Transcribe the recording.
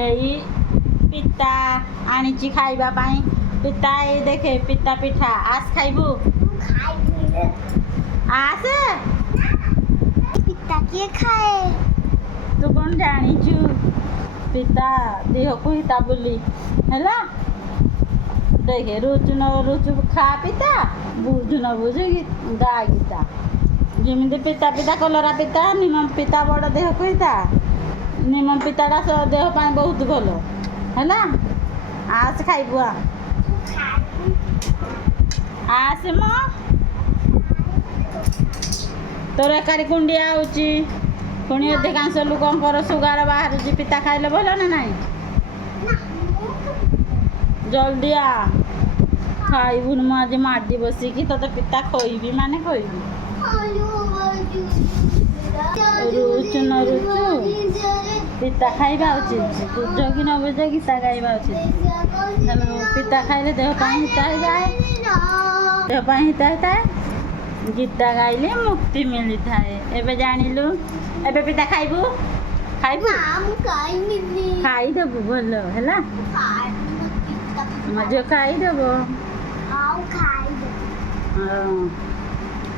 ଏଇ ପିତା ଆଣିଛି ଖାଇବା ପାଇଁ। ପିତା ଏଇ ଦେଖେ ପିତା ପିଠା। ଆସ ଖାଇବୁ। ଆସେ। ପିତା କିଏ ଖାଏ? ତୁ କ'ଣ ଜାଣିଛୁ ପିତା ଦେହକୁ ହିତା ବୋଲି ହେଲା। ଦେଖେ ରୁଚୁ ନ ରୁଚୁ ଖା ପିତା, ବୁଝୁ ନ ବୁଝୁ ଗା ଗୀତା। ଯେମିତି ପିତା ପିତା କଲରା ପିତା, ନିମ ପିତା ବଡ଼ ଦେହକୁ ହିତା। ନିମ ପିତାଟା ଦେହ ପାଇଁ ବହୁତ ଭଲ ହେଲା। ଆସ ଖାଇବୁ ଆ। ଆସେ ମ ତୋର ଏକାରି କୁଣ୍ଡିଆ ହେଉଛି। ପୁଣି ଅଧିକାଂଶ ଲୋକଙ୍କର ସୁଗାର ବାହାରୁଛି। ପିତା ଖାଇଲେ ଭଲ ନା ନାହିଁ? ଜଲ୍ଦି ଆ ଖାଇବୁନି। ମୁଁ ଆଜି ମାଡ଼ି ବସିକି ତୋତେ ପିତା ଖୋଇବି ମାନେ ଖୋଇବି। ରୁଚୁ ନ ରୁଚୁ ପିତା ଖାଇବା ଉଚିତ। ବୁଝ କି ନ ବୁଝ ଗୀତା ଗାଇବା ଉଚିତ। ତେଣୁ ପିତା ଖାଇଲେ ଦେହ ପାଇଁ ହିତା ହେଇଯାଏ। ଦେହ ପାଇଁ ହିତା ହେଇଥାଏ। ଗୀତା ଗାଇଲେ ମୁକ୍ତି ମିଳିଥାଏ। ଏବେ ଜାଣିଲୁ। ଏବେ ପିତା ଖାଇବୁ। ଖାଇବୁ ଖାଇଦେବୁ ଭଲ ହେଲା। ମୋ ଝିଅ ଖାଇଦେବ। ହଁ